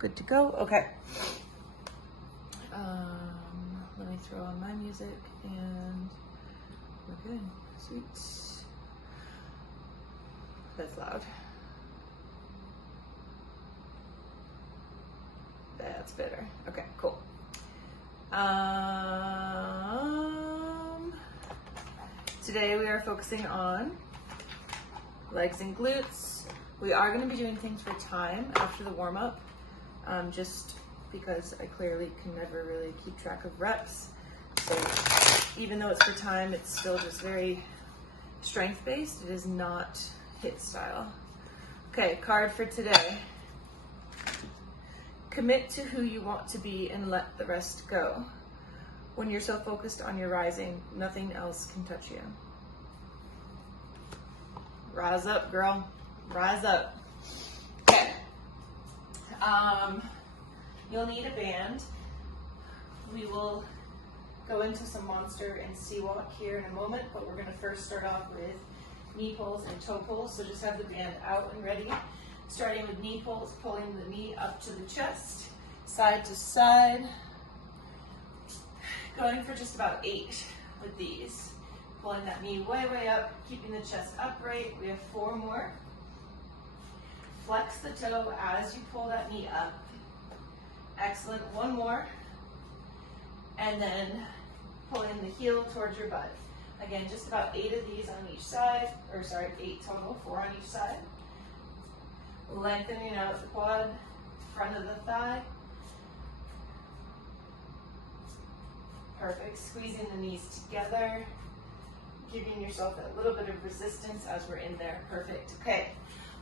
Good to go? Okay. Let me throw on my music and we're good. Sweet. That's loud. That's better. Okay, cool. Today we are focusing on legs and glutes. We are going to be doing things for time after the warm-up, just because I clearly can never really keep track of reps. So even though it's for time, it's still just very strength-based. It is not HIIT style. Okay, card for today. Commit to who you want to be and let the rest go. When you're so focused on your rising, nothing else can touch you. Rise up, girl. Rise up. Okay. You'll need a band. We will go into some monster and sea walk here in a moment, but we're going to first start off with knee pulls and toe pulls. So just have the band out and ready. Starting with knee pulls, pulling the knee up to the chest, side to side. Going for just about 8 with these. Pulling that knee way, way up, keeping the chest upright. We have 4 more. Flex the toe as you pull that knee up. Excellent. 1 more. And then pulling the heel towards your butt. Again, just about 8 of these on each side, or sorry, 8 total, 4 on each side. Lengthening out the quad, front of the thigh. Perfect. Squeezing the knees together, giving yourself a little bit of resistance as we're in there. Perfect. Okay,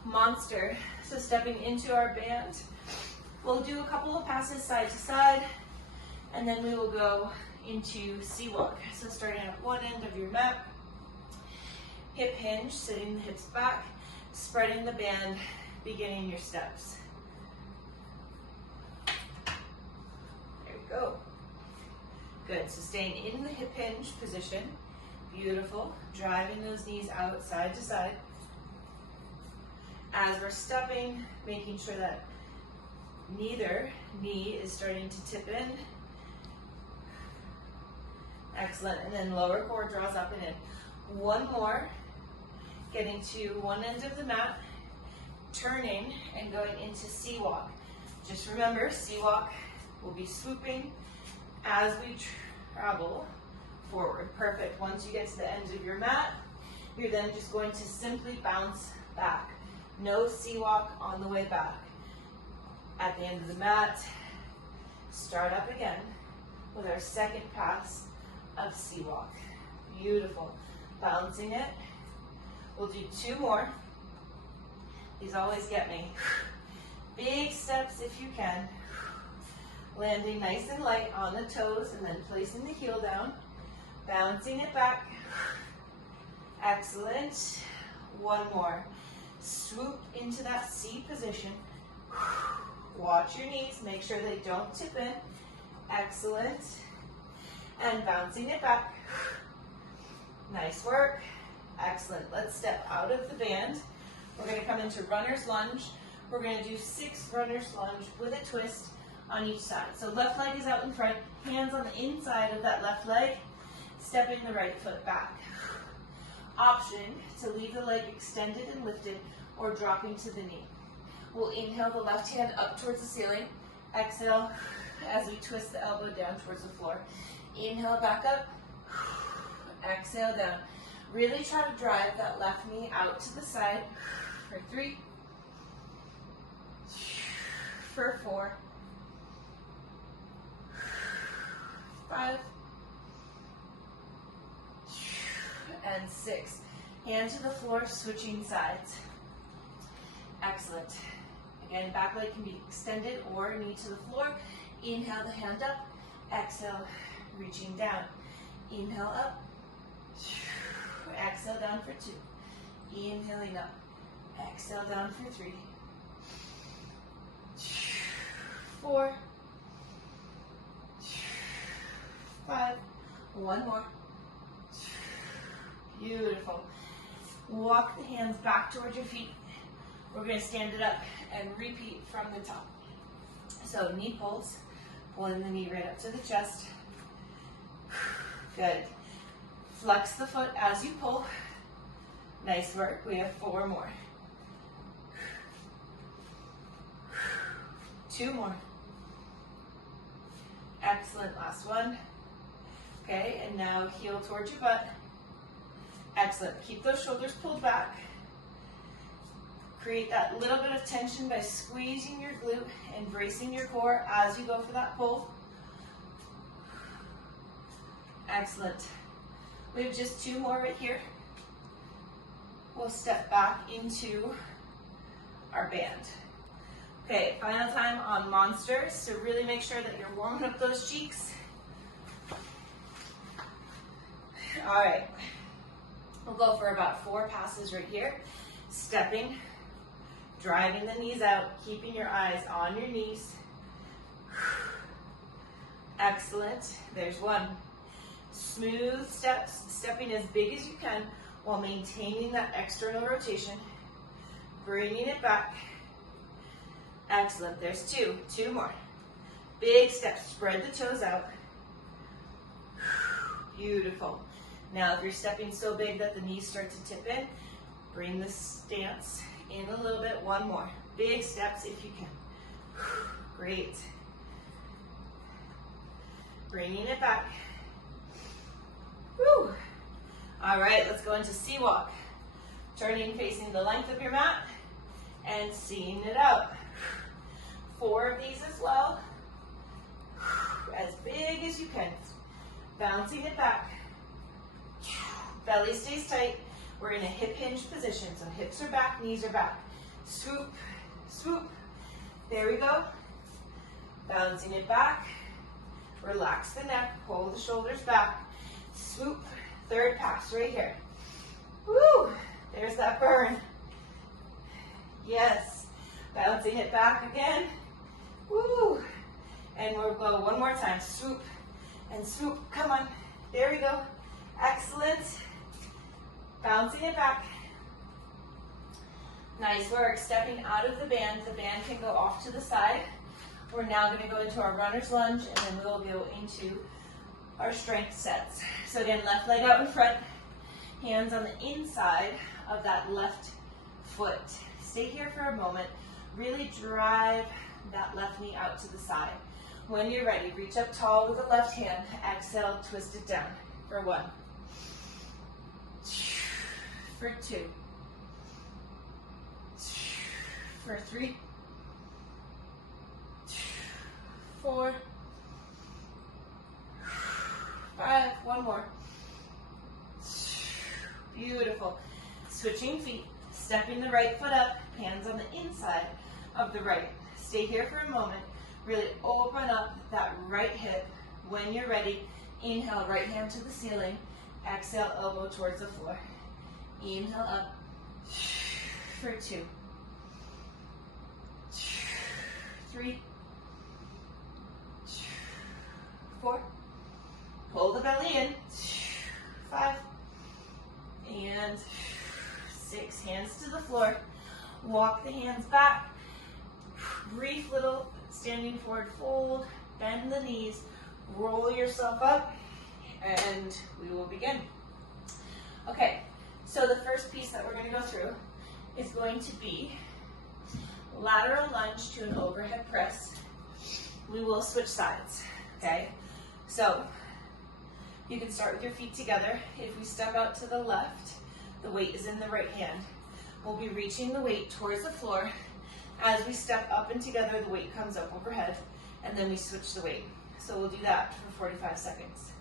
monster. So stepping into our band, we'll do a couple of passes side to side, and then we will go into sea walk. So starting at one end of your mat, hip hinge, sitting the hips back, spreading the band, beginning your steps. There we go. Good, so staying in the hip hinge position. Beautiful, driving those knees out side to side. As we're stepping, making sure that neither knee is starting to tip in. Excellent, and then lower core draws up and in. 1 more, getting to one end of the mat, turning and going into sea walk. Just remember, sea walk will be swooping as we travel forward. Perfect. Once you get to the end of your mat, you're then just going to simply bounce back. No sea walk on the way back. At the end of the mat, start up again with our second pass of sea walk. Beautiful. Bouncing it. We'll do 2 more. These always get me. Big steps if you can. Landing nice and light on the toes and then placing the heel down. Bouncing it back. Excellent. 1 more. Swoop into that C position. Watch your knees. Make sure they don't tip in. Excellent. And bouncing it back. Nice work. Excellent. Let's step out of the band. We're going to come into runner's lunge. We're going to do 6 runner's lunge with a twist on each side. So left leg is out in front, hands on the inside of that left leg, stepping the right foot back. Option to leave the leg extended and lifted or dropping to the knee. We'll inhale the left hand up towards the ceiling. Exhale as we twist the elbow down towards the floor. Inhale back up. Exhale down. Really try to drive that left knee out to the side for 3, for 4, 5, and 6. Hand to the floor, switching sides. Excellent. Again, back leg can be extended or knee to the floor. Inhale the hand up. Exhale, reaching down. Inhale up. Exhale down for 2. Inhaling up. Exhale down for 3. 4. 5. 1 more. Beautiful. Walk the hands back towards your feet. We're going to stand it up and repeat from the top. So knee pulls, pulling the knee right up to the chest. Good. Flex the foot as you pull. Nice work. We have 4 more. 2 more. Excellent. Last one. Okay, and now heel towards your butt. Excellent. Keep those shoulders pulled back. Create that little bit of tension by squeezing your glute and bracing your core as you go for that pull. Excellent. We have just 2 more right here. We'll step back into our band. Okay, final time on monsters. So really make sure that you're warming up those cheeks. All right. We'll go for about 4 passes right here. Stepping, driving the knees out, keeping your eyes on your knees. Excellent. There's 1. Smooth steps, stepping as big as you can while maintaining that external rotation. Bringing it back. Excellent. There's 2. 2 more. Big steps. Spread the toes out. Beautiful. Now, if you're stepping so big that the knees start to tip in, bring the stance in a little bit. 1 more. Big steps if you can. Great. Bringing it back. Woo. All right, let's go into sea walk. Turning, facing the length of your mat, and seeing it out. 4 of these as well. As big as you can. Bouncing it back. Belly stays tight. We're in a hip hinge position, so hips are back, knees are back. Swoop, swoop. There we go. Bouncing it back. Relax the neck, pull the shoulders back. Swoop, 3rd pass right here. Woo, there's that burn. Yes, bouncing it back again. Woo, and we'll go 1 more time. Swoop and swoop, come on. There we go, excellent. Bouncing it back. Nice work, stepping out of the band. The band can go off to the side. We're now going to go into our runner's lunge, and then we'll go into our strength sets. So again, left leg out in front, hands on the inside of that left foot. Stay here for a moment. Really drive that left knee out to the side. When you're ready, reach up tall with the left hand. Exhale, twist it down for 1. For 2. For 3. 4. 5. 1 more. Beautiful. Switching feet, stepping the right foot up, hands on the inside of the right. Stay here for a moment. Really open up that right hip. When you're ready, inhale, right hand to the ceiling. Exhale, elbow towards the floor. Inhale up for 2. 3. 4. Pull the belly in. 5. And 6. Hands to the floor. Walk the hands back. Brief little standing forward fold. Bend the knees. Roll yourself up. And we will begin. Okay, so the first piece that we're going to go through is going to be lateral lunge to an overhead press. We will switch sides, okay? So you can start with your feet together. If we step out to the left, the weight is in the right hand. We'll be reaching the weight towards the floor. As we step up and together, the weight comes up overhead, and then we switch the weight. So we'll do that for 45 seconds.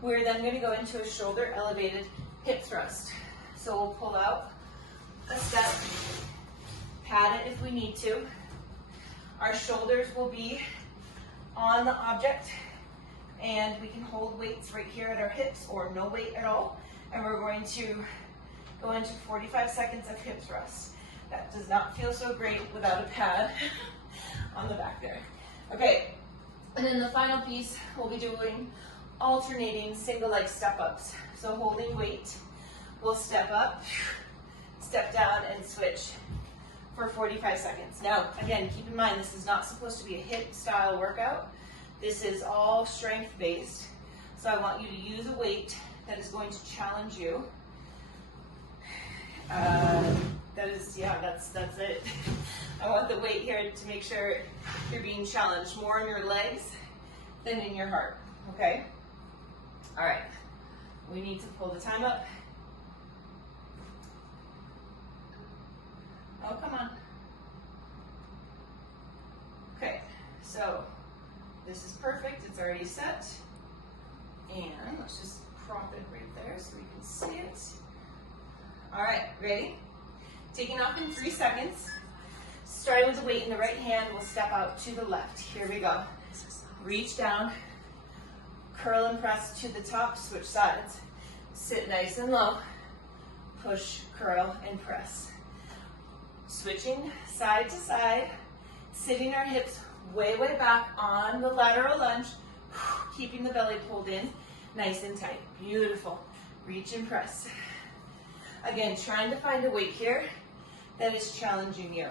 We're then going to go into a shoulder elevated hip thrust. So we'll pull out a step, pat it if we need to. Our shoulders will be on the object, and we can hold weights right here at our hips or no weight at all. And we're going to go into 45 seconds of hip thrust. That does not feel so great without a pad on the back there. Okay, and then the final piece, we'll be doing alternating single leg step ups. So holding weight, we'll step up, step down, and switch. for 45 seconds. Now, again, keep in mind, this is not supposed to be a HIIT style workout. This is all strength based. So I want you to use a weight that is going to challenge you. That's it. I want the weight here to make sure you're being challenged more in your legs than in your heart, okay? All right, we need to pull the time up. Oh, come on. Okay, so this is perfect, it's already set. And let's just prop it right there so we can see it. All right, ready? Taking off in 3 seconds. Starting with the weight in the right hand, we'll step out to the left. Here we go. Reach down, curl and press to the top, switch sides. Sit nice and low, push, curl, and press. Switching side to side, sitting our hips way, way back on the lateral lunge, keeping the belly pulled in, nice and tight. Beautiful. Reach and press. Again, trying to find a weight here that is challenging you.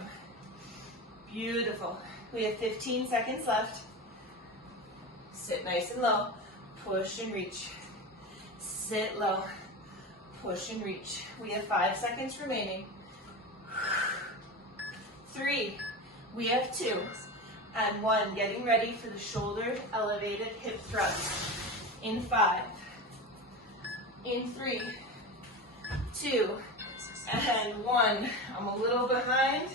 Beautiful. We have 15 seconds left. Sit nice and low, push and reach. Sit low, push and reach. We have 5 seconds remaining. 3, we have 2, and 1. Getting ready for the shoulder elevated hip thrust. In 5, in 3, 2, and 1. I'm a little behind.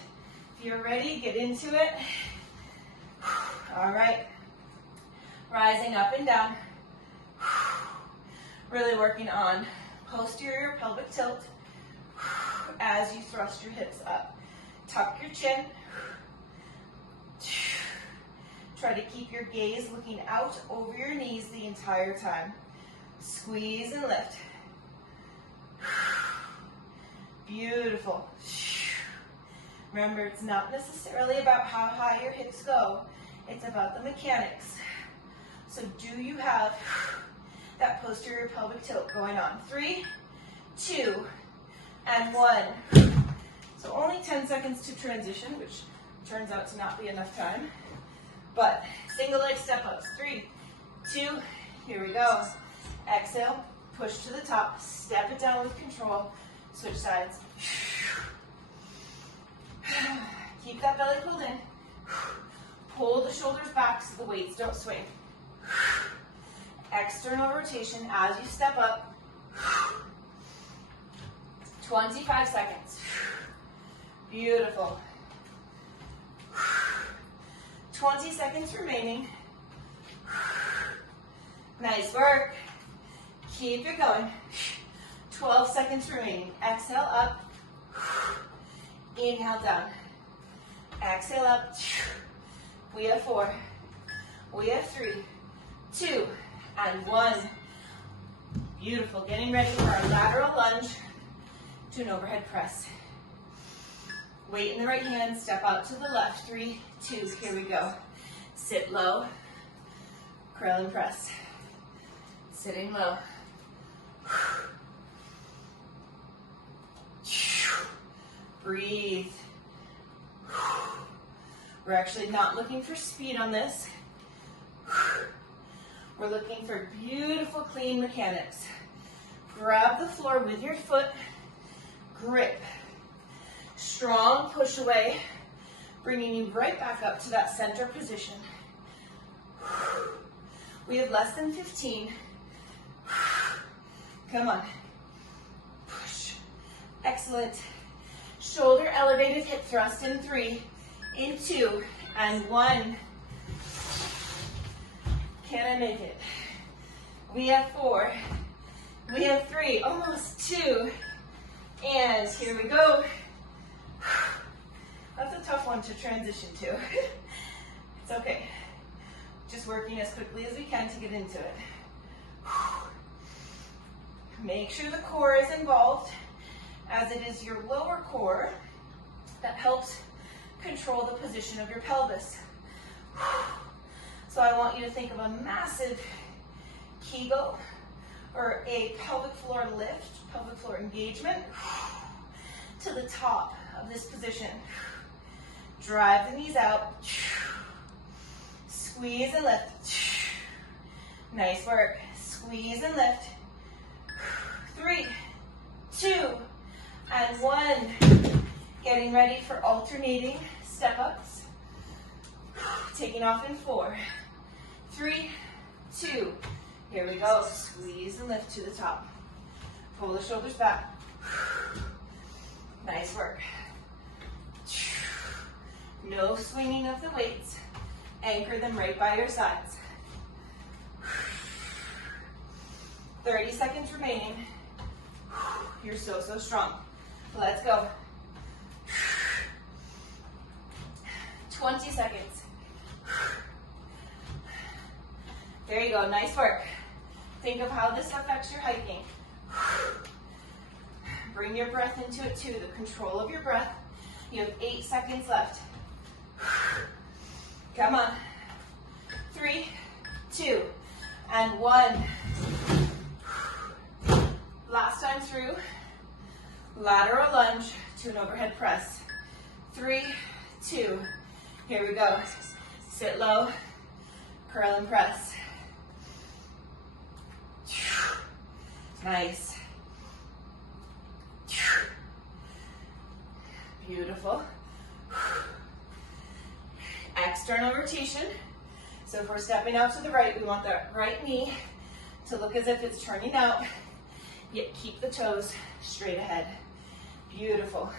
If you're ready, get into it. All right. Rising up and down. Really working on posterior pelvic tilt as you thrust your hips up. Tuck your chin. Try to keep your gaze looking out over your knees the entire time. Squeeze and lift. Beautiful. Remember, it's not necessarily about how high your hips go. It's about the mechanics. So do you have that posterior pelvic tilt going on? 3, 2, and 1. So only 10 seconds to transition, which turns out to not be enough time. But single leg step ups. 3, 2, here we go. Exhale, push to the top, step it down with control, switch sides. Keep that belly pulled in. Pull the shoulders back so the weights don't swing. External rotation as you step up. 25 seconds. Beautiful. 20 seconds remaining. Nice work. Keep it going. 12 seconds remaining. Exhale up. Inhale down. Exhale up. We have 4. We have 3, 2, and 1. Beautiful. Getting ready for our lateral lunge to an overhead press. Weight in the right hand, step out to the left. 3, 2, here we go. Sit low, curl and press. Sitting low. Breathe. We're actually not looking for speed on this. We're looking for beautiful, clean mechanics. Grab the floor with your foot, grip. Strong push away, bringing you right back up to that center position. We have less than 15. Come on. Push. Excellent. Shoulder elevated hip thrust in 3, in 2, and 1. Can I make it? We have 4. We have 3, almost 2. And here we go. That's a tough one to transition to. It's okay. Just working as quickly as we can to get into it. Make sure the core is involved, as it is your lower core that helps control the position of your pelvis. So I want you to think of a massive Kegel or a pelvic floor lift, pelvic floor engagement to the top of this position. Drive the knees out. Squeeze and lift. Nice work. Squeeze and lift. 3, 2, and 1. Getting ready for alternating step-ups. Taking off in 4, 3, 2. Here we go. Squeeze and lift to the top. Pull the shoulders back. Nice work. No swinging of the weights. Anchor them right by your sides. 30 seconds remaining. You're so strong. Let's go. 20 seconds. There you go, nice work. Think of how this affects your hiking. Bring your breath into it too, the control of your breath. You have 8 seconds left. Come on. 3, 2, and 1. Last time through, lateral lunge to an overhead press. 3, 2, here we go. Sit low, curl and press. Nice. Beautiful. External rotation. So if we're stepping out to the right, we want that right knee to look as if it's turning out, yet keep the toes straight ahead. Beautiful.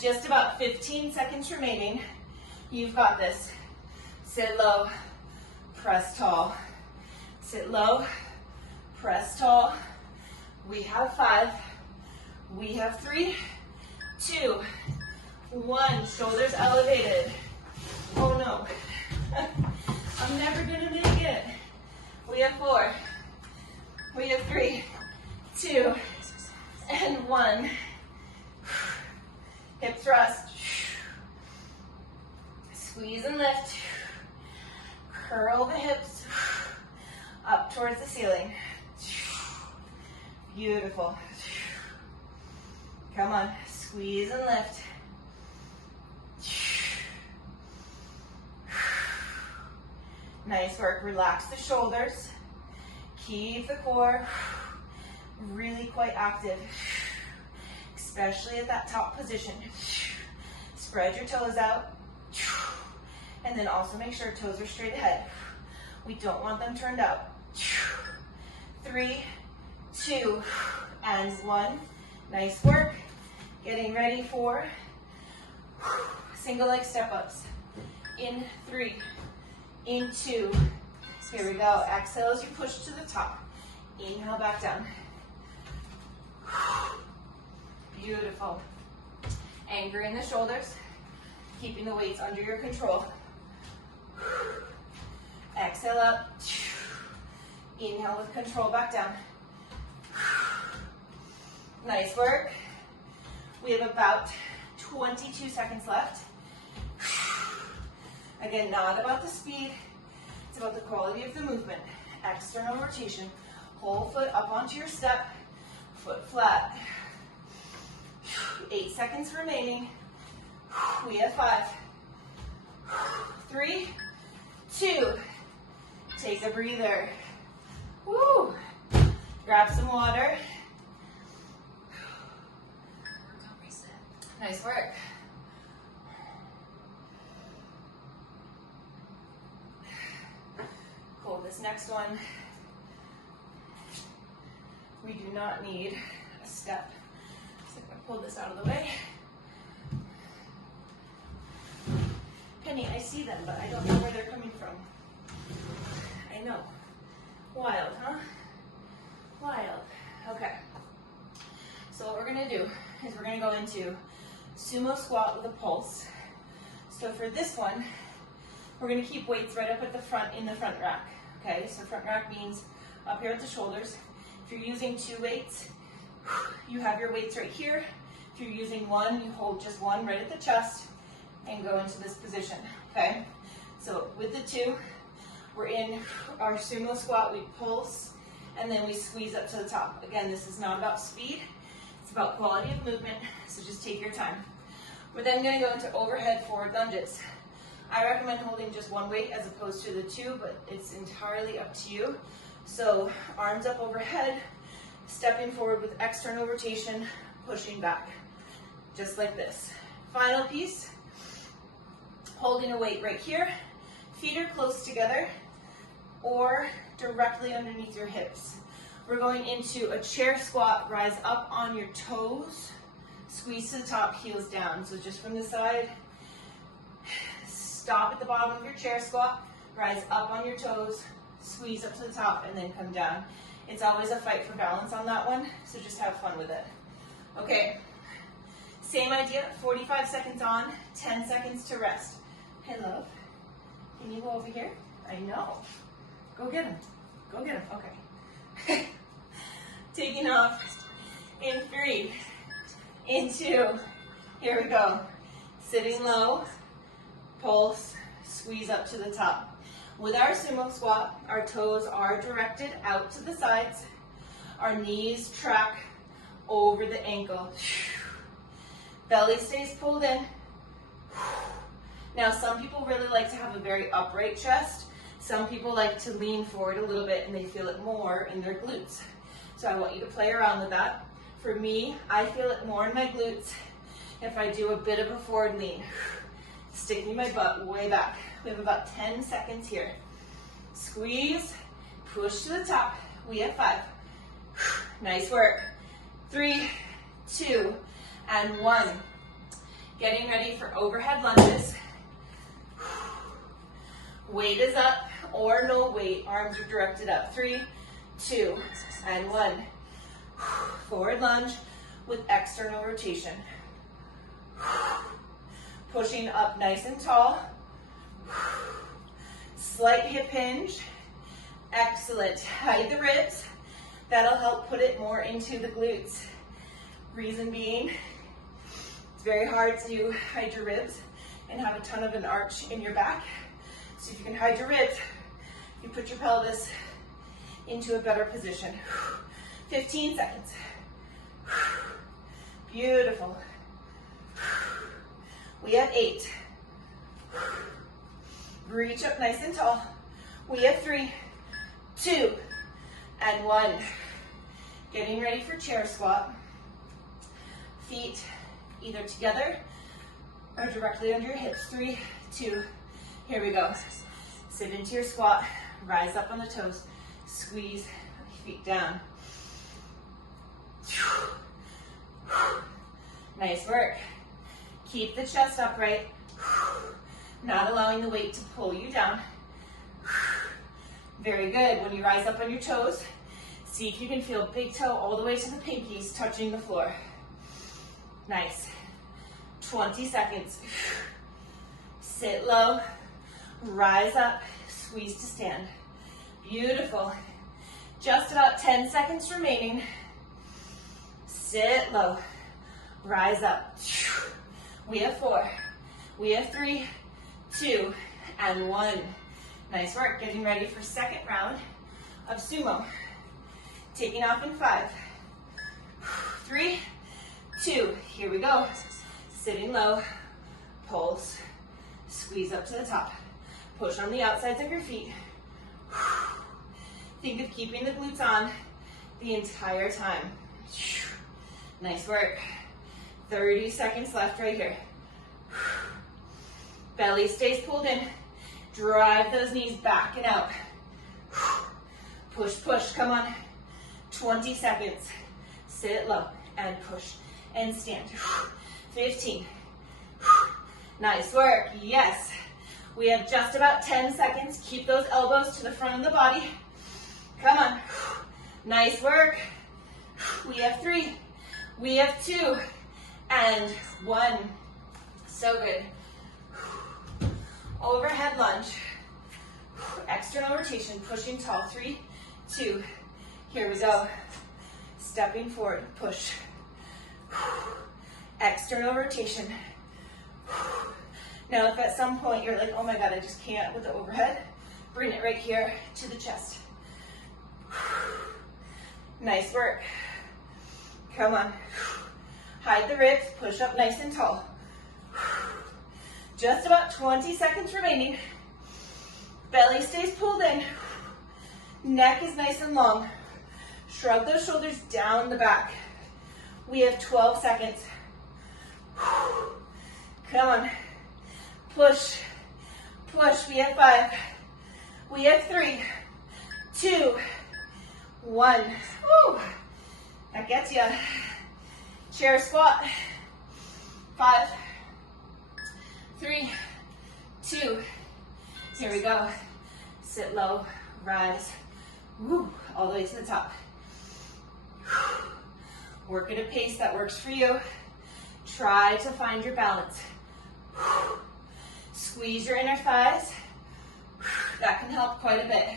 Just about 15 seconds remaining. You've got this. Sit low, press tall. Sit low, press tall. We have 5. We have 3, 2, 1. Shoulders elevated. Oh no. I'm never gonna make it. We have 4. We have 3, 2, and 1. Hip thrust. Squeeze and lift. Curl the hips up towards the ceiling. Beautiful. Come on, squeeze and lift. Nice work. Relax the shoulders. Keep the core really quite active, especially at that top position. Spread your toes out, and then also make sure toes are straight ahead. We don't want them turned out. 3, 2, and 1. Nice work. Getting ready for single leg step-ups. In 3, in 2. Here we go. Exhale as you push to the top. Inhale back down. Beautiful. Anchoring the shoulders, keeping the weights under your control. Exhale up. Inhale with control back down. Nice work. We have about 22 seconds left. Again, not about the speed, it's about the quality of the movement. External rotation. Whole foot up onto your step, foot flat. 8 seconds remaining. We have 5, 3, 2. Take a breather. Woo! Grab some water. Nice work. Cool, this next one, we do not need a step. So I'm gonna pull this out of the way. Penny, I see them, but I don't know where they're coming from. I know. Wild, huh? Wild. Okay. So what we're gonna do is we're gonna go into sumo squat with a pulse. So for this one, we're gonna keep weights right up at the front in the front rack. Okay, so front rack means up here at the shoulders. If you're using 2 weights, you have your weights right here. If you're using 1, you hold just 1 right at the chest and go into this position, okay? So with the 2, we're in our sumo squat, we pulse, and then we squeeze up to the top. Again, this is not about speed, it's about quality of movement, so just take your time. We're then going to go into overhead forward lunges. I recommend holding just one weight as opposed to the two, but it's entirely up to you. So arms up overhead, stepping forward with external rotation, pushing back, just like this. Final piece, holding a weight right here. Feet are close together or directly underneath your hips. We're going into a chair squat, rise up on your toes, squeeze to the top, heels down. So just from the side, stop at the bottom of your chair squat, rise up on your toes, squeeze up to the top, and then come down. It's always a fight for balance on that one, so just have fun with it. Okay, same idea, 45 seconds on, 10 seconds to rest. Hey love, can you go over here? I know. Go get him. Go get him. Okay. Taking off in 3, in 2. Here we go. Sitting low, pulse, squeeze up to the top. With our sumo squat, our toes are directed out to the sides. Our knees track over the ankle. Belly stays pulled in. Now, some people really like to have a very upright chest. Some people like to lean forward a little bit and they feel it more in their glutes. So I want you to play around with that. For me, I feel it more in my glutes if I do a bit of a forward lean. Sticking my butt way back. We have about 10 seconds here. Squeeze, push to the top. We have 5. Nice work. 3, 2, and 1. Getting ready for overhead lunges. Weight is up or no weight. Arms are directed up. 3, 2, and 1. Forward lunge with external rotation. Pushing up nice and tall. Slight hip hinge. Excellent. Hide the ribs. That'll help put it more into the glutes. Reason being, it's very hard to hide your ribs and have a ton of an arch in your back. So if you can hide your ribs, you put your pelvis into a better position. 15 seconds. Beautiful. We have 8. Reach up nice and tall. We have 3, 2, and 1. Getting ready for chair squat. Feet either together or directly under your hips. 3, 2, here we go. Sit into your squat, rise up on the toes, squeeze feet down. Nice work. Keep the chest upright, not allowing the weight to pull you down. Very good. When you rise up on your toes, see if you can feel big toe all the way to the pinkies touching the floor. Nice. 20 seconds. Sit low, rise up, squeeze to stand. Beautiful. Just about 10 seconds remaining. Sit low, rise up. We have 4, we have 3, 2, and 1. Nice work. Getting ready for second round of sumo. Taking off in 5, 3, 2, here we go. Sitting low, pulse, squeeze up to the top. Push on the outsides of your feet. Think of keeping the glutes on the entire time. Nice work. 30 seconds left right here. Belly stays pulled in. Drive those knees back and out. Push, push, come on. 20 seconds. Sit low and push and stand. 15. Nice work, yes. We have just about 10 seconds. Keep those elbows to the front of the body. Come on. Nice work. We have 3, we have 2, and 1. So good. Overhead lunge. External rotation, pushing tall. 3, 2, here we go. Stepping forward, push. External rotation. Now if at some point you're like, oh my God, I just can't with the overhead, bring it right here to the chest. Nice work. Come on. Hide the ribs, push up nice and tall. Just about 20 seconds remaining. Belly stays pulled in. Neck is nice and long. Shrug those shoulders down the back. We have 12 seconds. Come on. Push. Push. We have 5. We have 3, 2, 1. Woo. That gets you. Chair squat. 5, 3, 2. Here we go. Sit low, rise. Woo. All the way to the top. Work at a pace that works for you. Try to find your balance. Squeeze your inner thighs. That can help quite a bit.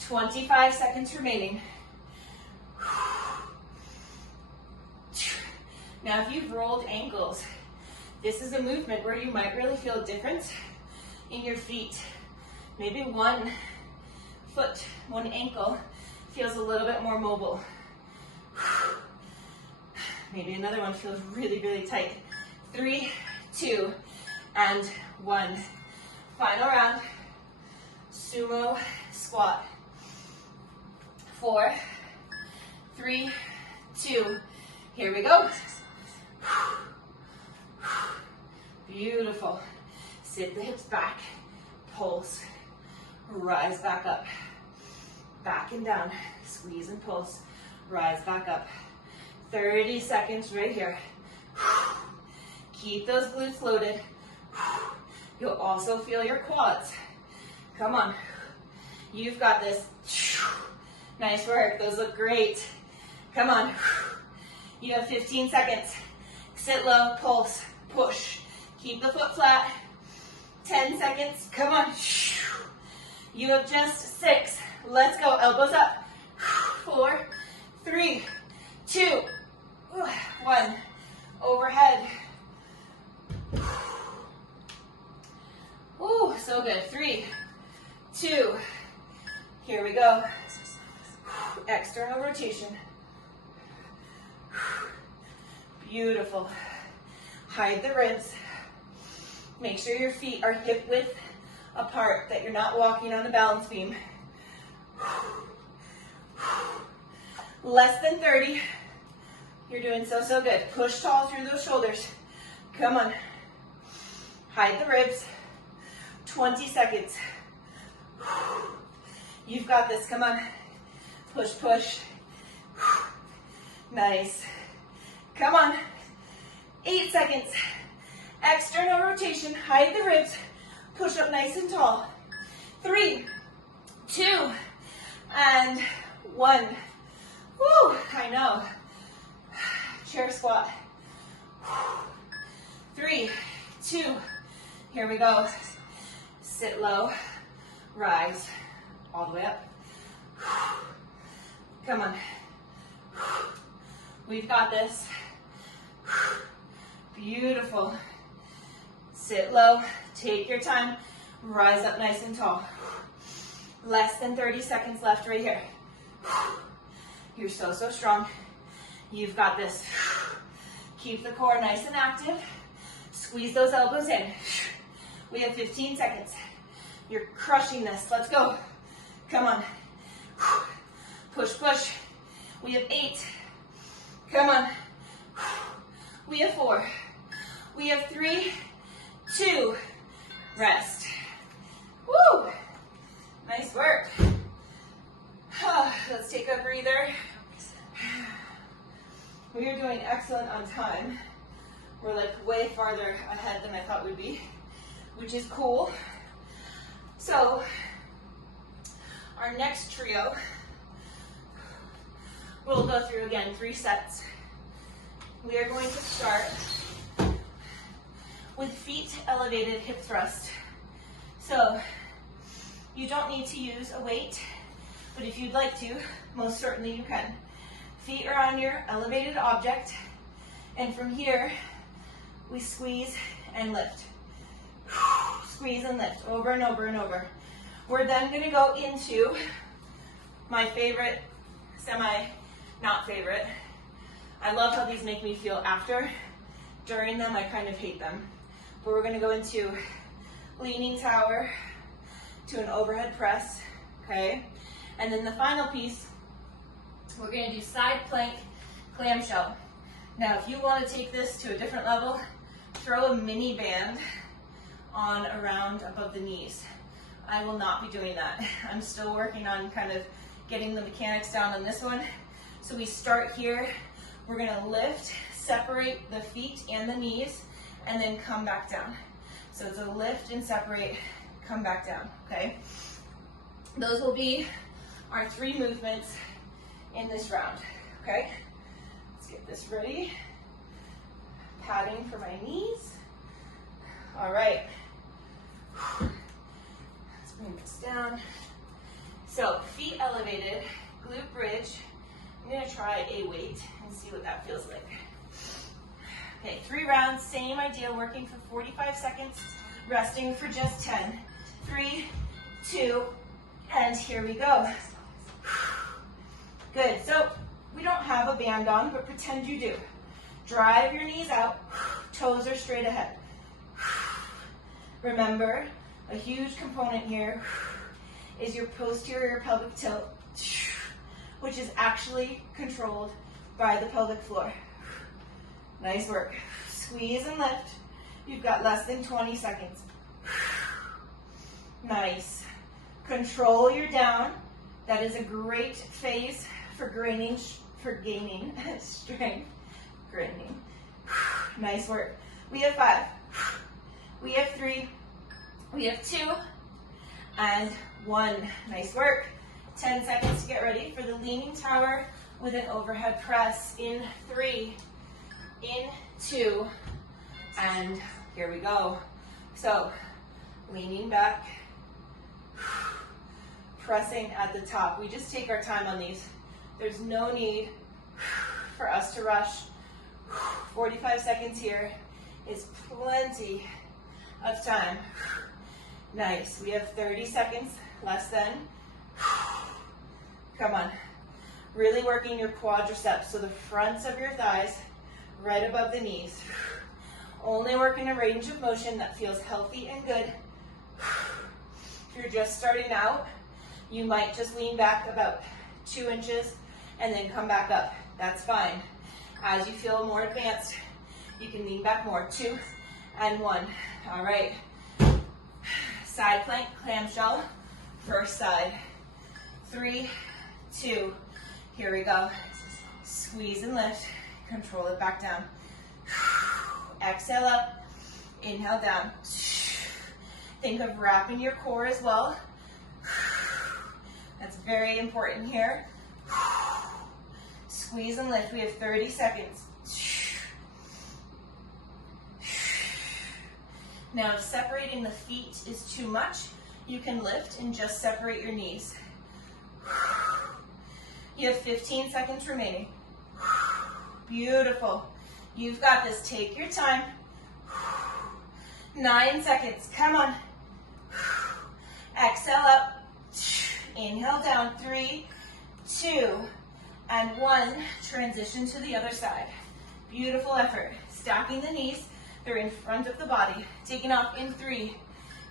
25 seconds remaining. Now, if you've rolled ankles, this is a movement where you might really feel a difference in your feet. Maybe one foot, one ankle feels a little bit more mobile. Maybe another one feels really, really tight. 3, 2, and 1. Final round. Sumo squat. 4, 3, 2. Here we go. Beautiful. Sit the hips back. Pulse. Rise back up. Back and down. Squeeze and pulse. Rise back up. 30 seconds right here. Keep those glutes loaded. You'll also feel your quads. Come on. You've got this. Nice work. Those look great. Come on. You have 15 seconds. Sit low, pulse, push. Keep the foot flat. 10 seconds. Come on. You have just 6. Let's go. Elbows up. 4, 3, 2, 1. Overhead. Ooh, so good. 3, 2. Here we go. External rotation. Beautiful. Hide the ribs. Make sure your feet are hip width apart, that you're not walking on a balance beam. Less than 30. You're doing so, so good. Push tall through those shoulders. Come on. Hide the ribs. 20 seconds. You've got this. Come on. Push, push. Nice. Come on. 8 seconds. External rotation. Hide the ribs. Push up nice and tall. 3, 2, and 1. Woo, I know. Chair squat. 3, 2. Here we go. Sit low. Rise. All the way up. Come on. We've got this. Beautiful. Sit low. Take your time. Rise up nice and tall. Less than 30 seconds left right here. You're so, so strong. You've got this. Keep the core nice and active. Squeeze those elbows in. We have 15 seconds. You're crushing this. Let's go. Come on. Push, push. We have 8. Come on. We have 4. We have 3, 2. Rest. Woo! Nice work. Let's take a breather. We are doing excellent on time. We're like way farther ahead than I thought we'd be, which is cool. So, our next trio, we'll go through again 3 sets. We are going to start with feet elevated hip thrust. So, you don't need to use a weight, but if you'd like to, most certainly you can. Feet are on your elevated object, and from here, we squeeze and lift. Squeeze and lift, over and over and over. We're then gonna go into my favorite, not favorite. I love how these make me feel after. During them, I kind of hate them. But we're gonna go into leaning tower to an overhead press, okay? And then the final piece, we're gonna do side plank clamshell. Now, if you wanna take this to a different level, throw a mini band on around above the knees. I will not be doing that. I'm still working on kind of getting the mechanics down on this one. So we start here, we're gonna lift, separate the feet and the knees, and then come back down. So it's a lift and separate, come back down, okay? Those will be our 3 movements in this round, okay? Let's get this ready. Padding for my knees. All right. Let's bring this down. So feet elevated, glute bridge. I'm gonna try a weight and see what that feels like. Okay, 3 rounds, same idea, working for 45 seconds, resting for just 10. 3, 2, and here we go. Good, so we don't have a band on, but pretend you do. Drive your knees out, toes are straight ahead. Remember, a huge component here is your posterior pelvic tilt, which is actually controlled by the pelvic floor. Nice work. Squeeze and lift. You've got less than 20 seconds. Nice. Control your down. That is a great phase for gaining strength. Grinding. Nice work. We have 5. We have 3. We have 2. And 1. Nice work. 10 seconds to get ready for the leaning tower with an overhead press in 3, in 2, and here we go. So, leaning back, pressing at the top. We just take our time on these. There's no need for us to rush. 45 seconds here is plenty of time. Nice. We have 30 seconds, less than. Come on. Really working your quadriceps, so the fronts of your thighs right above the knees. Only working a range of motion that feels healthy and good. If you're just starting out, you might just lean back about 2 inches and then come back up. That's fine. As you feel more advanced, you can lean back more. 2 and 1. All right. Side plank, clamshell, first side. 3, 2, here we go. Squeeze and lift, control it back down. Exhale up, inhale down. Think of wrapping your core as well. That's very important here. Squeeze and lift, we have 30 seconds. Now, if separating the feet is too much, you can lift and just separate your knees. You have 15 seconds remaining. Beautiful. You've got this. Take your time. 9 seconds. Come on. Exhale up. Inhale down. 3, 2, and 1. Transition to the other side. Beautiful effort. Stacking the knees. They're in front of the body. Taking off in 3,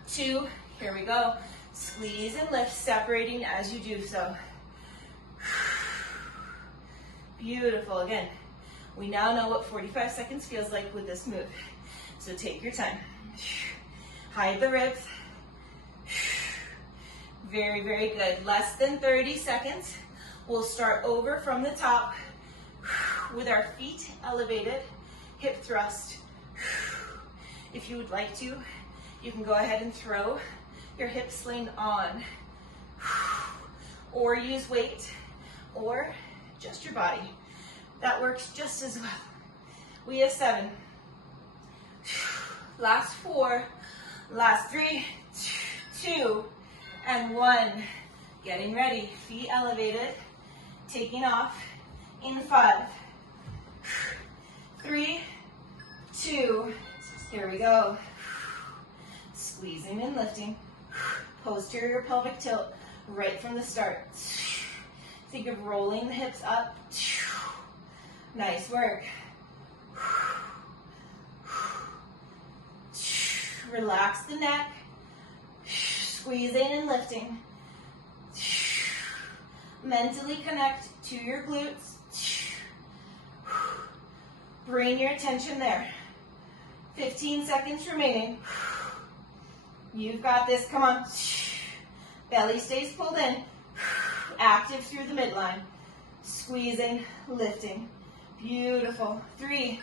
2, here we go. Squeeze and lift, separating as you do so. Beautiful. Again, we now know what 45 seconds feels like with this move. So take your time. Hide the ribs. Very, very good. Less than 30 seconds. We'll start over from the top with our feet elevated, hip thrust. If you would like to, you can go ahead and throw your hip sling on, or use weight, or just your body. That works just as well. We have 7. Last 4, last 3, 2, and 1. Getting ready, feet elevated, taking off in 5, 3, 2, here we go. Squeezing and lifting. Posterior pelvic tilt right from the start. Think of rolling the hips up. Nice work. Relax the neck. Squeezing and lifting. Mentally connect to your glutes. Bring your attention there. 15 seconds remaining. You've got this, come on. Belly stays pulled in. Active through the midline. Squeezing, lifting. Beautiful. 3,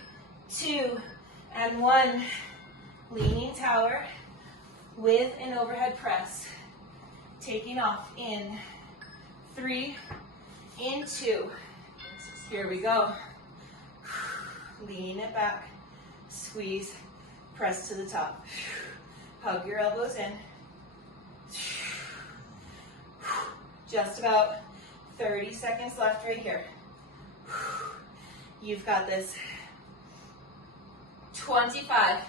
2, and 1. Leaning tower with an overhead press. Taking off in 3, in 2. Here we go. Lean it back. Squeeze, press to the top. Hug your elbows in. Just about 30 seconds left right here. You've got this. 25.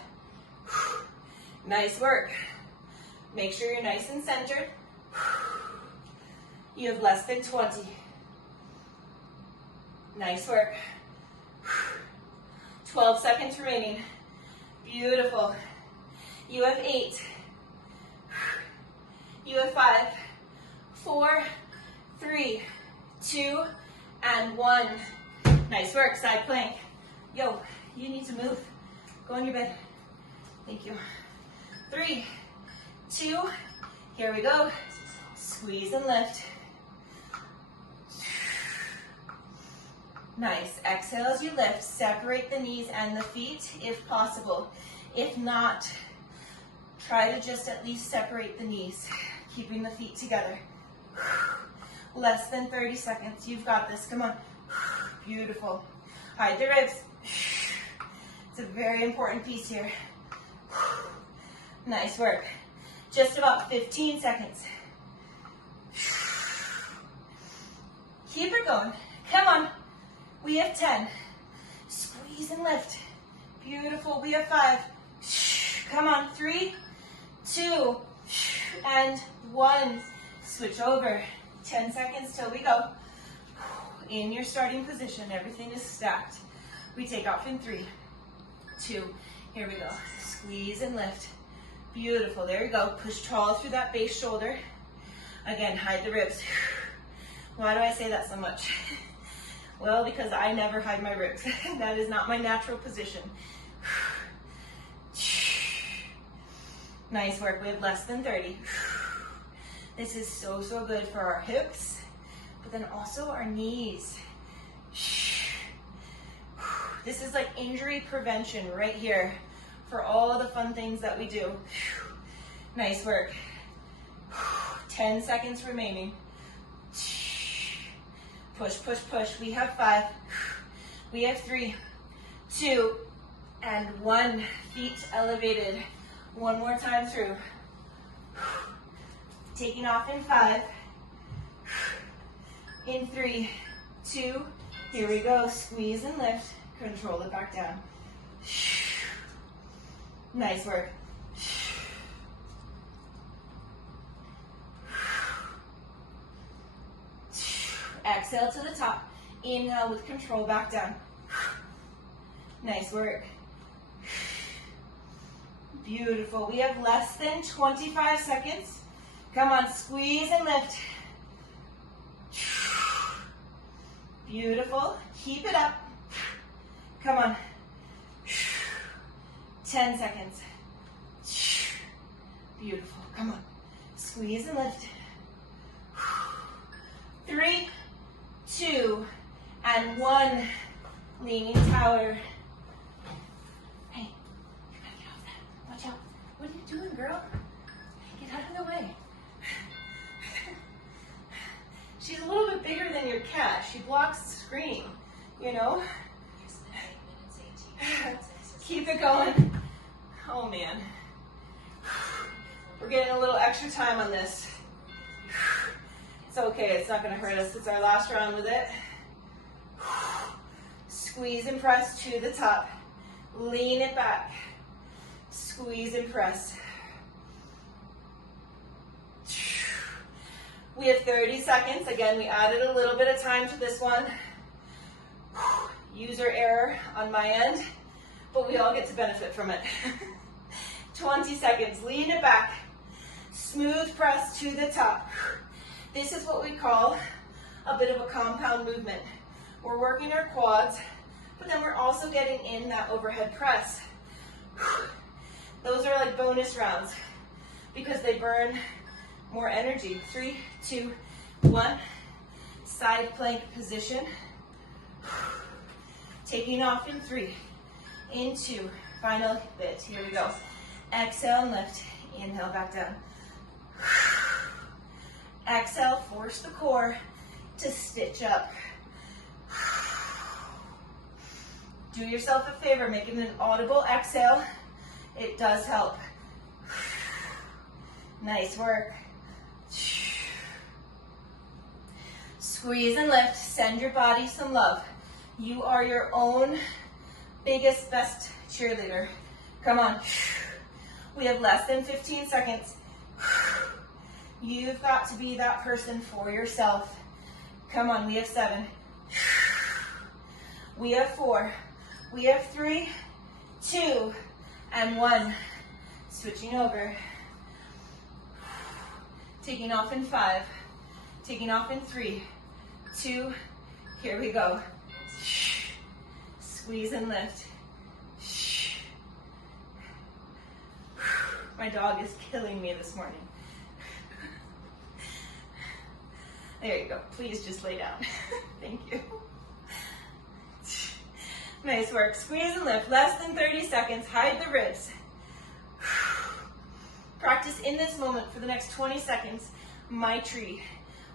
Nice work. Make sure you're nice and centered. You have less than 20. Nice work. 12 seconds remaining. Beautiful. You have 8. You have 5, 4, 3, 2, and 1. Nice work, side plank. Yo, you need to move. Go on your bed. Thank you. 3, 2, here we go. Squeeze and lift. Nice. Exhale as you lift. Separate the knees and the feet if possible. If not, try to just at least separate the knees, keeping the feet together. Less than 30 seconds. You've got this. Come on. Beautiful. Hide the ribs. It's a very important piece here. Nice work. Just about 15 seconds. Keep it going. Come on. We have 10. Squeeze and lift. Beautiful. We have 5. Come on. 3, 2, and 1. Switch over. 10 seconds till we go. In your starting position, everything is stacked. We take off in 3, 2. Here we go. Squeeze and lift. Beautiful. There we go. Push tall through that base shoulder. Again, hide the ribs. Why do I say that so much? Well, because I never hide my ribs. That is not my natural position. Nice work. We have less than 30. This is so, so good for our hips, but then also our knees. This is like injury prevention right here for all the fun things that we do. Nice work. 10 seconds remaining. Push, push, push. We have 5. We have 3, 2, and 1. Feet elevated. One more time through. Taking off in 5. In 3, 2. Here we go. Squeeze and lift. Control it back down. Nice work. Exhale to the top. Inhale with control back down. Nice work. Beautiful. We have less than 25 seconds. Come on, squeeze and lift. Beautiful. Keep it up. Come on. 10 seconds. Beautiful. Come on. Squeeze and lift. 3, 2, and 1. Leaning tower. Hey, you gotta get off that. Watch out. What are you doing, girl? Get out of the way. She's a little bit bigger than your cat. She blocks the screen, you know? Keep it going. Oh, man. We're getting a little extra time on this. It's okay. It's not going to hurt us. It's our last round with it. Squeeze and press to the top. Lean it back. Squeeze and press. We have 30 seconds. Again, we added a little bit of time to this one. User error on my end, but we all get to benefit from it. 20 seconds. Lean it back. Smooth press to the top. This is what we call a bit of a compound movement. We're working our quads, but then we're also getting in that overhead press. Those are like bonus rounds because they burn more energy. 3, 2, 1. Side plank position. Taking off in 3, in 2. Final bit. Here we go. Exhale and lift. Inhale back down. Exhale, force the core to stitch up. Do yourself a favor, making an audible exhale. It does help. Nice work. Squeeze and lift. Send your body some love. You are your own biggest, best cheerleader. Come on. We have less than 15 seconds. You've got to be that person for yourself. Come on, we have 7. We have 4. We have 3, 2, and 1. Switching over. Taking off in 5. Taking off in 3, 2. Here we go. Squeeze and lift. My dog is killing me this morning. There you go. Please just lay down. Thank you. Nice work. Squeeze and lift. Less than 30 seconds. Hide the ribs. Practice in this moment for the next 20 seconds. My tree.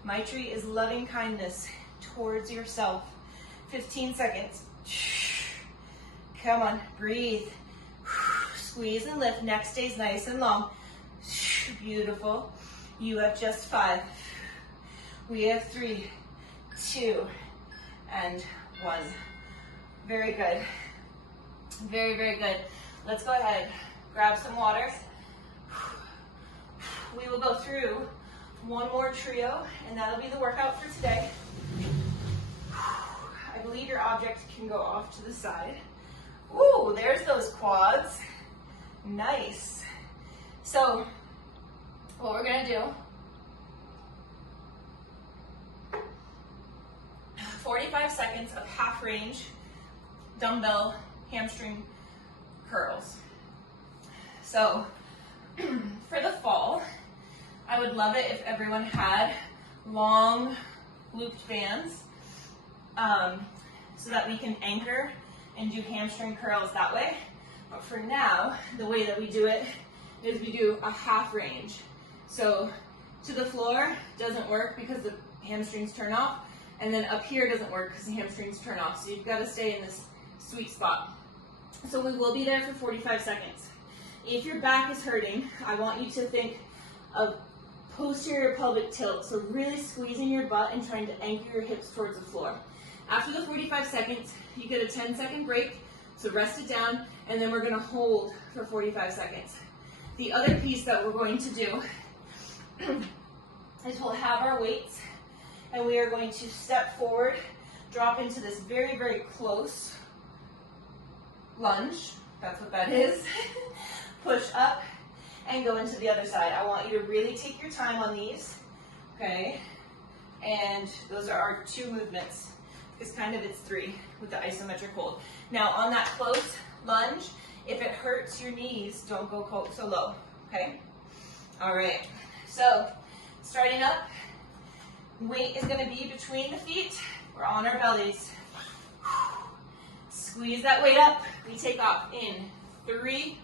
My tree is loving kindness towards yourself. 15 seconds. Come on. Breathe. Squeeze and lift. Neck stays nice and long. Beautiful. You have just 5. We have 3, 2, and 1. Very good. Very, very good. Let's go ahead. Grab some water. We will go through one more trio, and that'll be the workout for today. I believe your object can go off to the side. Ooh, there's those quads. Nice. So, what we're gonna do, 45 seconds of half range dumbbell hamstring curls. So for the fall, I would love it if everyone had long looped bands so that we can anchor and do hamstring curls that way. But for now, the way that we do it is we do a half range. So to the floor doesn't work because the hamstrings turn off. And then up here doesn't work because the hamstrings turn off. So you've got to stay in this sweet spot. So we will be there for 45 seconds. If your back is hurting, I want you to think of posterior pelvic tilt. So really squeezing your butt and trying to anchor your hips towards the floor. After the 45 seconds, you get a 10-second break. So rest it down, and then we're going to hold for 45 seconds. The other piece that we're going to do is we'll have our weights, and we are going to step forward, drop into this very, very close lunge. That's what that is. Push up and go into the other side. I want you to really take your time on these, okay? And those are our 2 movements, because kind of it's 3 with the isometric hold. Now on that close lunge, if it hurts your knees, don't go so low, okay? All right, so starting up, weight is going to be between the feet. We're on our bellies. Squeeze that weight up. We take off in 3,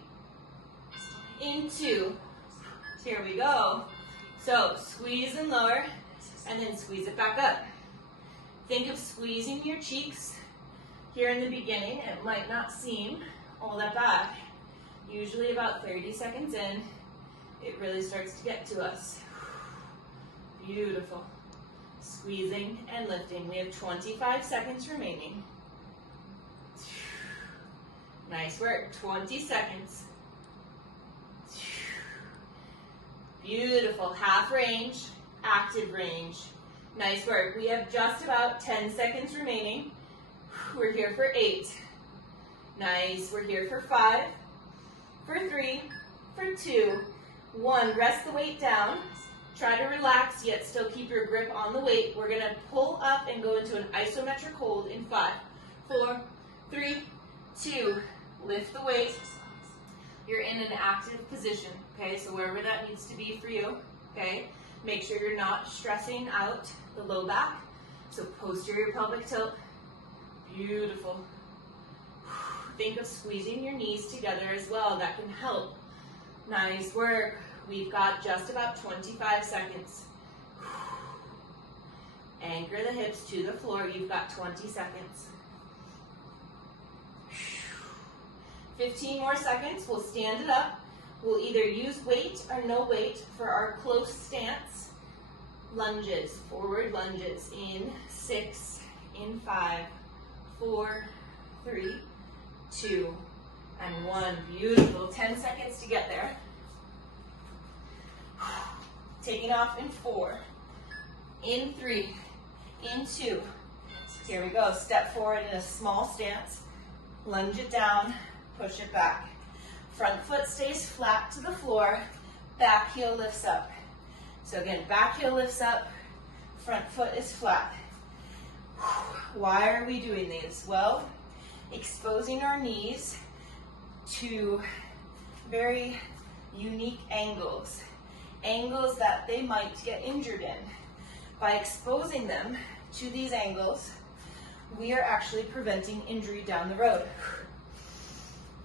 in 2. Here we go. So squeeze and lower, and then squeeze it back up. Think of squeezing your cheeks. Here in the beginning, it might not seem all that bad. Usually about 30 seconds in, it really starts to get to us. Beautiful. Squeezing and lifting. We have 25 seconds remaining. Nice work. 20 seconds. Beautiful. Half range, active range. Nice work. We have just about 10 seconds remaining. We're here for 8. Nice. We're here for 5, for 3, for for 2, 1. Rest the weight down. Try to relax, yet still keep your grip on the weight. We're gonna pull up and go into an isometric hold in 5, 4, 3, 2. Lift the weight. You're in an active position, okay? So wherever that needs to be for you, okay? Make sure you're not stressing out the low back. So posterior pelvic tilt. Beautiful. Think of squeezing your knees together as well. That can help. Nice work. We've got just about 25 seconds. Anchor the hips to the floor. You've got 20 seconds. 15 more seconds. We'll stand it up. We'll either use weight or no weight for our close stance. Lunges, forward lunges in 6, in 5, 4, 3, 2, and 1. Beautiful. 10 seconds to get there. Taking off in 4, in 3, in 2. Here we go. Step forward in a small stance. Lunge it down, push it back. Front foot stays flat to the floor, back heel lifts up. So again, back heel lifts up, front foot is flat. Why are we doing these? Well, exposing our knees to very unique angles that they might get injured in. By exposing them to these angles, we are actually preventing injury down the road.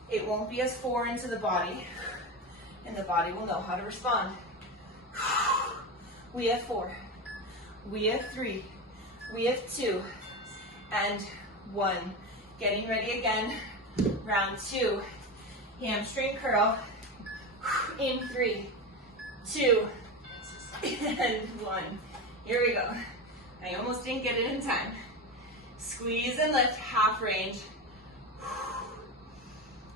It won't be as foreign to the body, and the body will know how to respond. We have 4, we have 3, we have 2, and 1. Getting ready again, round 2. Hamstring curl, in 3, 2, and 1. Here we go. I almost didn't get it in time. Squeeze and lift, half range.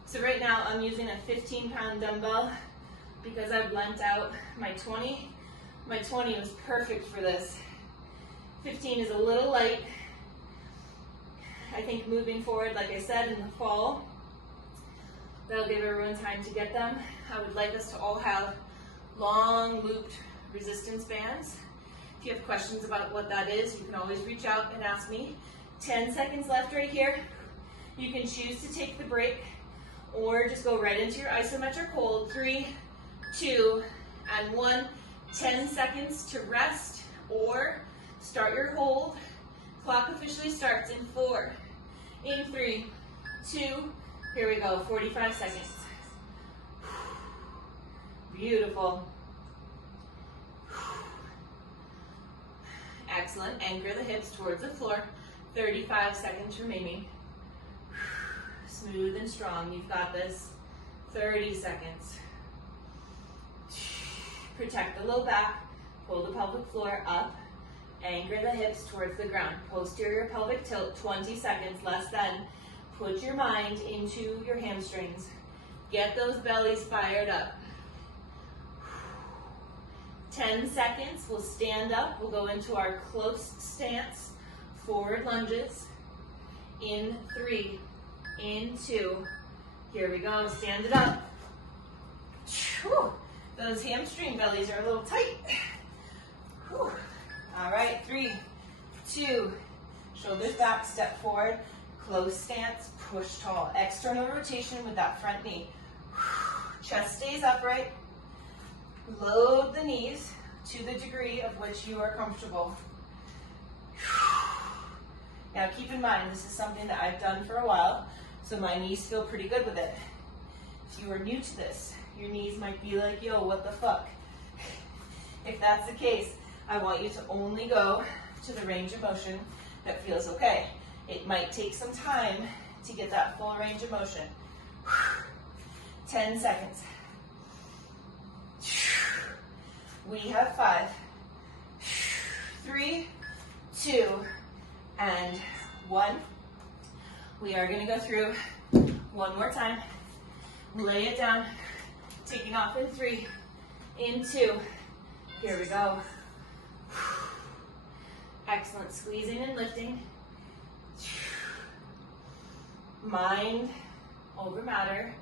So right now I'm using a 15-pound dumbbell because I've lent out my 20. My 20 was perfect for this. 15 is a little light. I think moving forward, like I said, in the fall, that'll give everyone time to get them. I would like us to all have long looped resistance bands. If you have questions about what that is, you can always reach out and ask me. 10 seconds left right here. You can choose to take the break or just go right into your isometric hold. 3, 2, and 1. 10 seconds to rest or start your hold. Clock officially starts in 4, in 3, 2, here we go, 45 seconds. Beautiful. Excellent. Anchor the hips towards the floor. 35 seconds remaining. Smooth and strong. You've got this. 30 seconds. Protect the low back. Pull the pelvic floor up. Anchor the hips towards the ground. Posterior pelvic tilt. 20 seconds, less than. Put your mind into your hamstrings. Get those bellies fired up. 10 seconds. We'll stand up. We'll go into our close stance. Forward lunges. In 3, in 2. Here we go. Stand it up. Whew. Those hamstring bellies are a little tight. Whew. All right, 3, 2. Shoulders back, step forward. Close stance, push tall. External rotation with that front knee. Chest stays upright. Load the knees to the degree of which you are comfortable. Now keep in mind, this is something that I've done for a while, so my knees feel pretty good with it. If you are new to this, your knees might be like, yo, what the fuck? If that's the case, I want you to only go to the range of motion that feels okay. It might take some time to get that full range of motion. 10 seconds. We have 5, 3, 2, and 1. We are going to go through one more time. Lay it down. Taking off in 3, in 2. Here we go. Excellent. Squeezing and lifting. Mind over matter.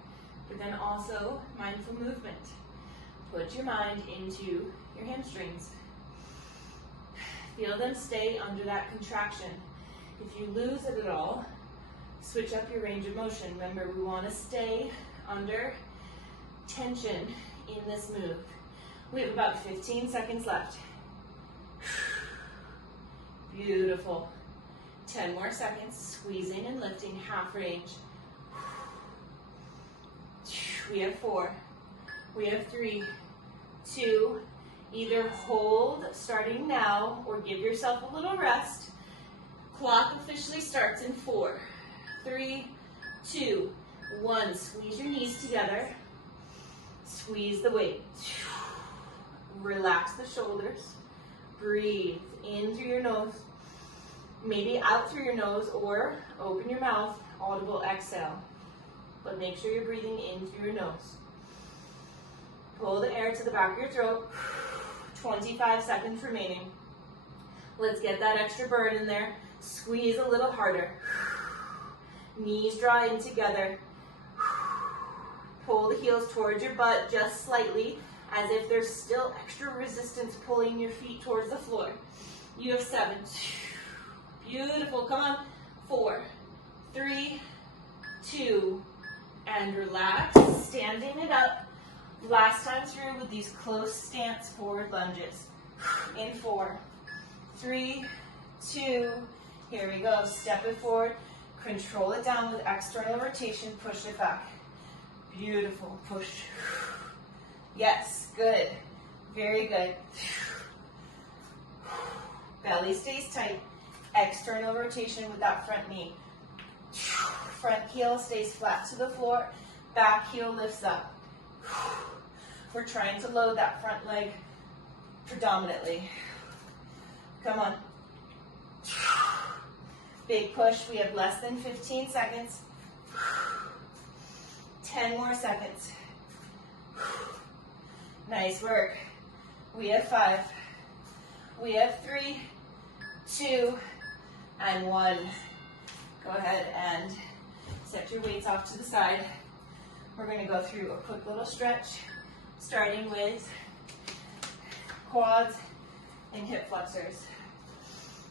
but then also mindful movement. Put your mind into your hamstrings. Feel them stay under that contraction. If you lose it at all, switch up your range of motion. Remember, we want to stay under tension in this move. We have about 15 seconds left. Beautiful. 10 more seconds, squeezing and lifting, half range. We have 4, we have 3, 2, either hold starting now or give yourself a little rest. Clock officially starts in 4, 3, 2, 1. Squeeze your knees together. Squeeze the weight. Relax the shoulders. Breathe in through your nose. Maybe out through your nose or open your mouth, audible exhale. But make sure you're breathing in through your nose. Pull the air to the back of your throat. 25 seconds remaining. Let's get that extra burn in there. Squeeze a little harder. Knees draw in together. Pull the heels towards your butt just slightly, as if there's still extra resistance pulling your feet towards the floor. You have 7. Beautiful. Come on. 4, 3, 2, and relax. Standing it up. Last time through with these close stance forward lunges. In 4, 3, 2, here we go. Step it forward. Control it down with external rotation. Push it back. Beautiful. Push. Yes. Good. Very good. Belly stays tight. External rotation with that front knee. Front heel stays flat to the floor. Back heel lifts up. We're trying to load that front leg predominantly. Come on. Big push. We have less than 15 seconds. 10 more seconds. Nice work. We have 5. We have 3, 2, and 1. Go ahead and set your weights off to the side. We're going to go through a quick little stretch, starting with quads and hip flexors.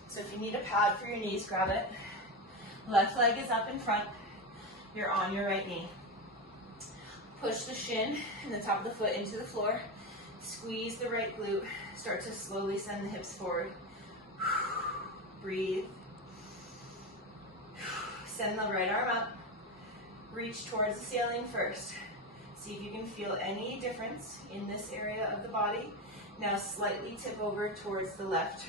So if you need a pad for your knees, grab it. Left leg is up in front. You're on your right knee. Push the shin and the top of the foot into the floor. Squeeze the right glute. Start to slowly send the hips forward. Breathe. Send the right arm up. Reach towards the ceiling first. See if you can feel any difference in this area of the body. Now slightly tip over towards the left.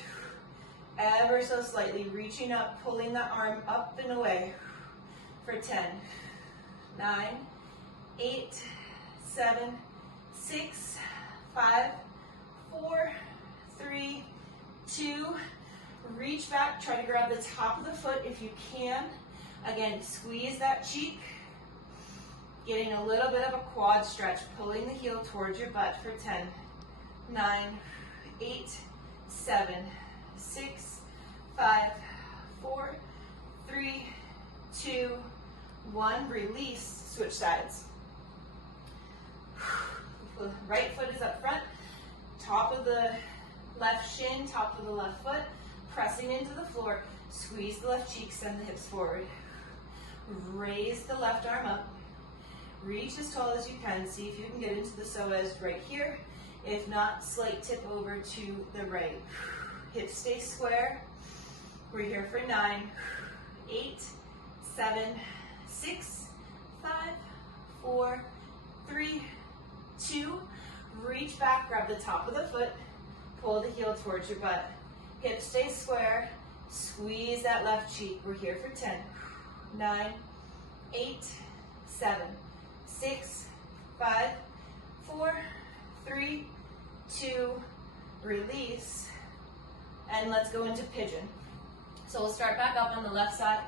Ever so slightly, reaching up, pulling the arm up and away for 10, 9, 8, 7, 6, 5, 4, 3, 2, reach back, try to grab the top of the foot if you can. Again, squeeze that cheek, getting a little bit of a quad stretch, pulling the heel towards your butt for 10, 9, 8, 7, 6, 5, 4, 3, 2, 1. Release, switch sides. Right foot is up front, top of the left shin, top of the left foot, pressing into the floor. Squeeze the left cheek, send the hips forward. Raise the left arm up. Reach as tall as you can. See if you can get into the psoas right here. If not, slight tip over to the right. Hips stay square. We're here for 9, 8, 7, 6, 5, 4, 3, 2. Reach back, grab the top of the foot, pull the heel towards your butt. Hips stay square. Squeeze that left cheek. We're here for 10, 9, 8, 7, 6, 5, 4, 3, 2, release. And let's go into pigeon. So we'll start back up on the left side.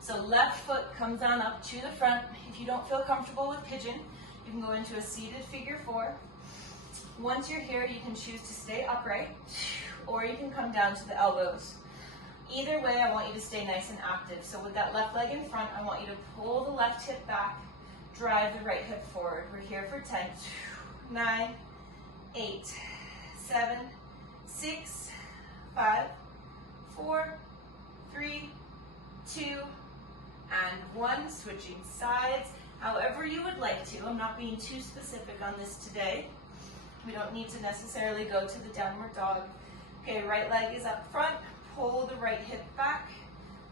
So left foot comes on up to the front. If you don't feel comfortable with pigeon, you can go into a seated figure 4. Once you're here, you can choose to stay upright, or you can come down to the elbows. Either way, I want you to stay nice and active. So with that left leg in front, I want you to pull the left hip back, drive the right hip forward. We're here for 10, 9, 8, 7, 6, 5, 4, 3, 2, and 1. Switching sides, however you would like to. I'm not being too specific on this today. We don't need to necessarily go to the downward dog. Okay, right leg is up front. Pull the right hip back.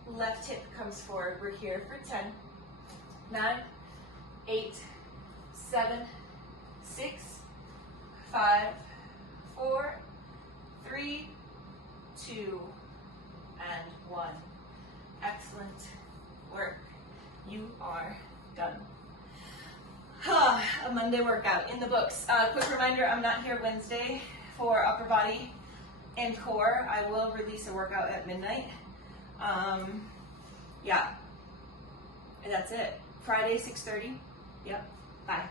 Left hip comes forward. We're here for 10, 9, 8, 7, 6, 5, 4, 3, 2, and 1. Excellent work. You are done. A Monday workout in the books. Quick reminder, I'm not here Wednesday for upper body and core. I will release a workout at midnight. Yeah, and that's it. Friday, 6:30. Yep, bye.